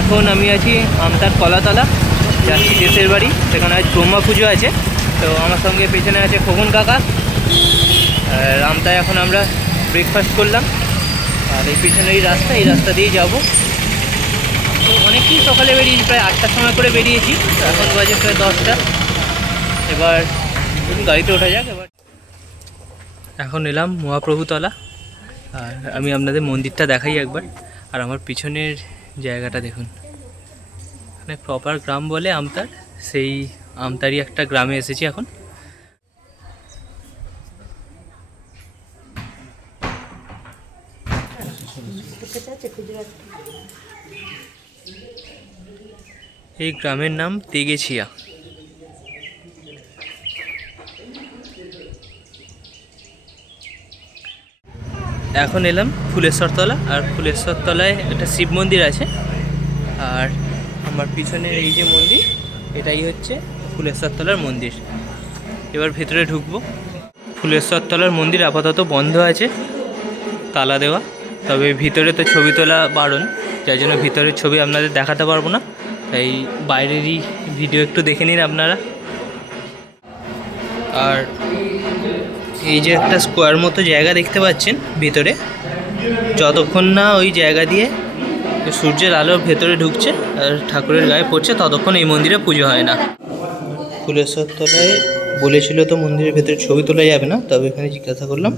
এখন আমি আছি আমতার কলাতলা, যাচ্ছি দেশের বাড়ি, সেখানে আজ ব্রহ্মা পুজো আছে। তো আমার সঙ্গে পেছনে আছে খোকন কাকা। আর আমতায় এখন আমরা ব্রেকফাস্ট করলাম, আর এই পিছনে এই রাস্তা দিয়েই যাবো। তো অনেকই সকালে বেরিয়েছি, প্রায় 8টার সময় করে বেরিয়েছি, এখন বাজে প্রায় 10টা। এবার গাড়িতে ওঠা যাক। এবার এখন এলাম মহাপ্রভুতলা, আর আমি আপনাদের মন্দিরটা দেখাই একবার। আর আমার পিছনের জায়গাটা দেখুন, মানে প্রপার গ্রাম বলে আমতার, সেই আমতারই একটা গ্রামে এসেছি এখন। এই গ্রামের নাম তেগেছিয়া। এখন এলাম ফুলেশ্বরতলা, আর ফুলেশ্বরতলায় একটা শিব মন্দির আছে। আর আমার পিছনের এই যে মন্দির, এটাই হচ্ছে ফুলেশ্বরতলার মন্দির। এবার ভেতরে ঢুকবো। ফুলেশ্বরতলার মন্দির আপাতত বন্ধ আছে, তালা দেওয়া। তবে ভিতরে তো ছবি তোলা বারণ, যার জন্য ভিতরের ছবি আপনাদের দেখাতে পারবো না, তাই বাইরেরই ভিডিও একটু দেখে নিন আপনারা। আর এই যে একটা স্কোয়ার মতো জায়গা দেখতে পাচ্ছেন ভিতরে, যতক্ষণ না ওই জায়গা দিয়ে সূর্যের আলো ভেতরে ঢুকছে আর ঠাকুরের গায়ে পড়ছে, ততক্ষণ এই মন্দিরে পুজো হয় না। ফুলেশ্বরতলায় বলেছিল তো মন্দিরের ভেতরে ছবি তোলা যাবে না, তবে এখানে জিজ্ঞাসা করলাম,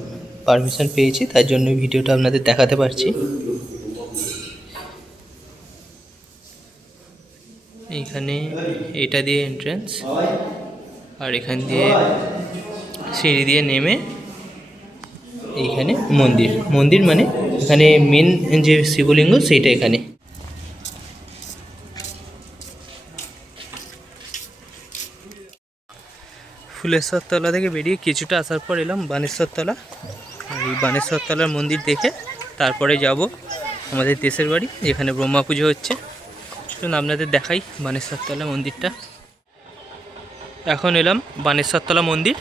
পারমিশন পেয়েছি, তার জন্য ভিডিওটা আপনাদের দেখাতে পারছি। এইখানে এটা দিয়ে এন্ট্রান্স, আর এখান দিয়ে সিঁড়ি দিয়ে নেমে এইখানে মন্দির মানে এখানে মেন যে শিবলিঙ্গ সেইটা এখানে। ফুলেশ্বরতলা থেকে বেরিয়ে কিছুটা আসার পর এলাম বানেশ্বরতলা। আর এই বানেশ্বরতলার মন্দির দেখে তারপরে যাব আমাদের দেশের বাড়ি, যেখানে ব্রহ্মা পুজো হচ্ছে। চলুন আপনাদের দেখাই বানেশ্বরতলা মন্দিরটা। এখন এলাম বানেশ্বরতলা মন্দির,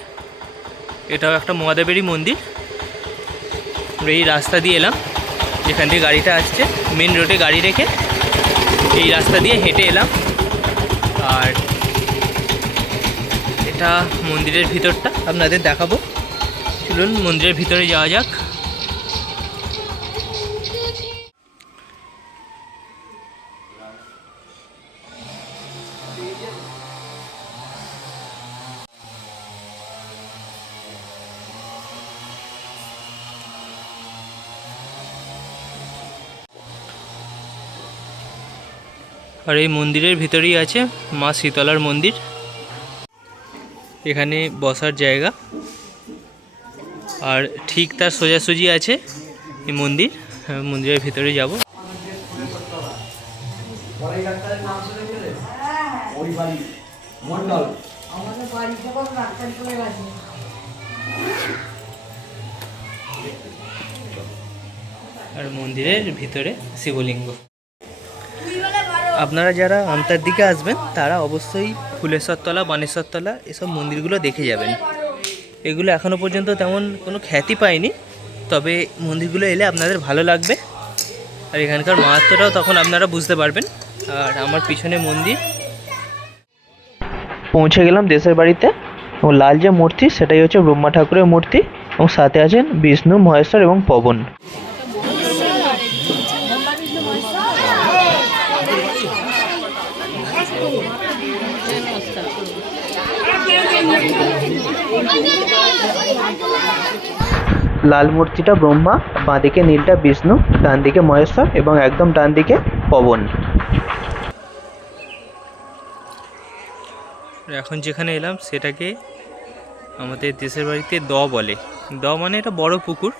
এটাও একটা মহাদেবেরই মন্দির। এই রাস্তা দিয়ে এলাম, যেখান দিয়ে গাড়িটা আসছে, মেন রোডে গাড়ি রেখে এই রাস্তা দিয়ে হেঁটে এলাম। আর এটা মন্দিরের ভিতরটা আপনাদের দেখাবো, চলুন মন্দিরের ভিতরে যাওয়া যাক। আর এই মন্দিরের ভিতরেই আছে মা শীতলার মন্দির, এখানে বসার জায়গা। আর ঠিক তার সোজাসুজি আছে এই মন্দির, মন্দিরের ভিতরে যাব। আর মন্দিরের ভিতরে শিবলিঙ্গ। আপনারা যারা আমতার দিকে আসবেন তারা অবশ্যই ফুলেশ্বরতলা, বানেশ্বরতলা এসব মন্দিরগুলো দেখে যাবেন। এগুলো এখনও পর্যন্ত তেমন কোনো খ্যাতি পায়নি, তবে মন্দিরগুলো এলে আপনাদের ভালো লাগবে, আর এখানকার মাহাত্ম্যটাও তখন আপনারা বুঝতে পারবেন। আর আমার পিছনে মন্দির। পৌঁছে গেলাম দেশের বাড়িতে, এবং লাল যে মূর্তি সেটাই হচ্ছে ব্রহ্মা ঠাকুরের মূর্তি, এবং সাথে আছেন বিষ্ণু, মহেশ্বর এবং পবন। লাল মূর্তিটা ব্রহ্মা, বাঁদিকে নীলটা বিষ্ণু, ডান দিকে মহেশ্বর এবং একদম ডান দিকে পবন। এখন যেখানে এলাম সেটাকে আমাদের দেশের বাড়িতে দ বলে। দ মানে এটা বড় পুকুর।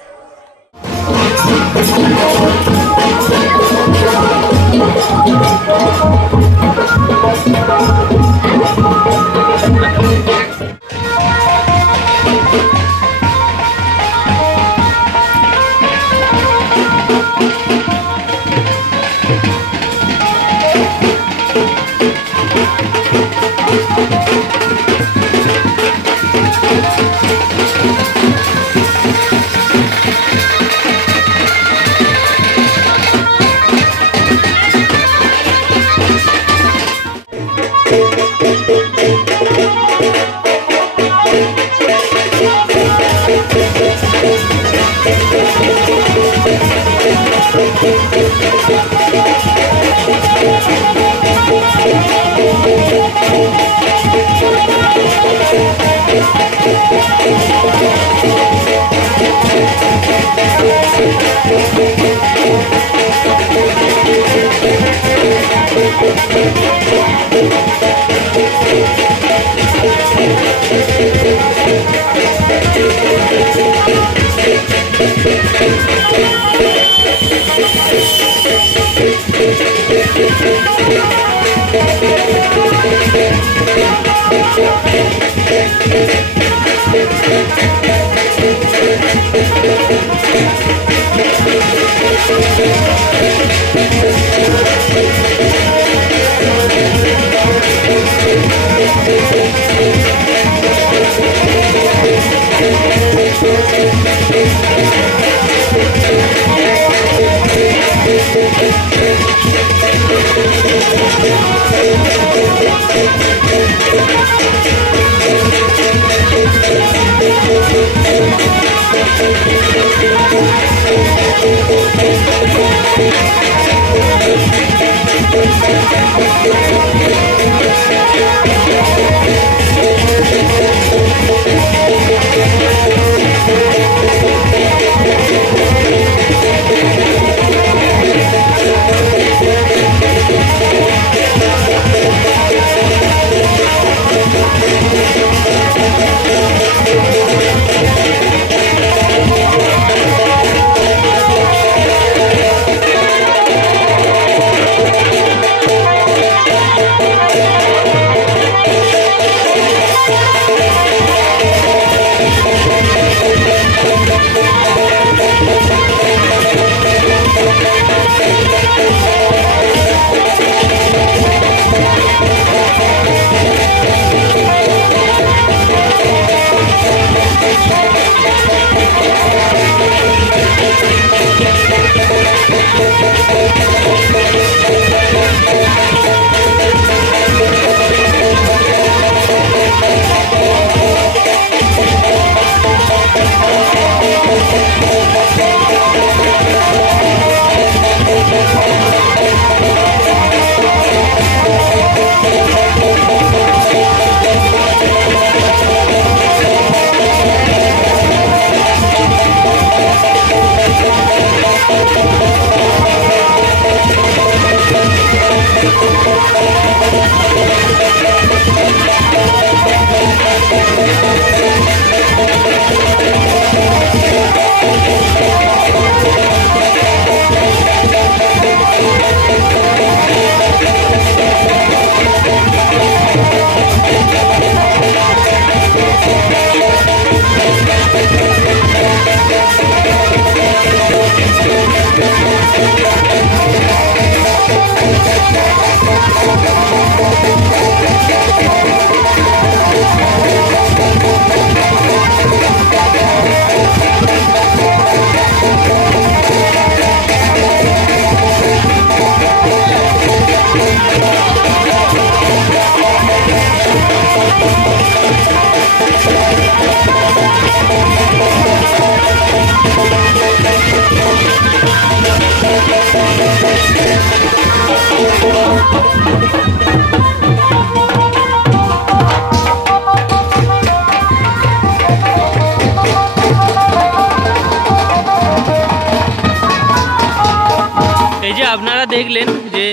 আপনারা দেখলেন যে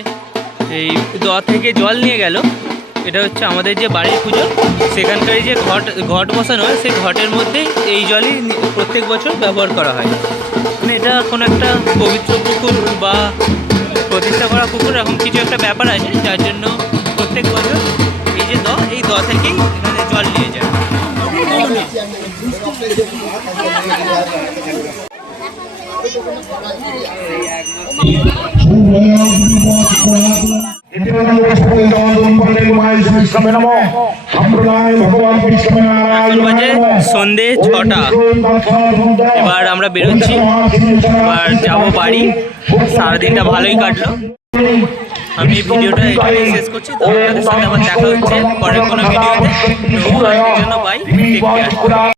এই দোয়া থেকে জল নিয়ে গেল, এটা হচ্ছে আমাদের যে বাড়ির পুজো সেখানকার যে ঘট বসানো হয় সেই ঘটের মধ্যেই এই জলই প্রত্যেক বছর ব্যবহার করা হয়। মানে এটা কোনো একটা পবিত্র পুকুর বা প্রতিষ্ঠা করা পুকুর এরকম কিছু একটা ব্যাপার আছে, যার জন্য প্রত্যেক বছর এই যে এই দোয়া থেকেই এখানে জল নিয়ে যায়। সন্ধে 6টা, এবার আমরা বেরোচ্ছি, এবার যাবো বাড়ি। সারাদিনটা ভালোই কাটলো। আমি এই ভিডিওটা এখানে শেষ করছি। তো আপনাদের সাথে আবার দেখা হচ্ছে পরের কোনো ভিডিওতে। তো জন্য বাই, টেক কেয়ার।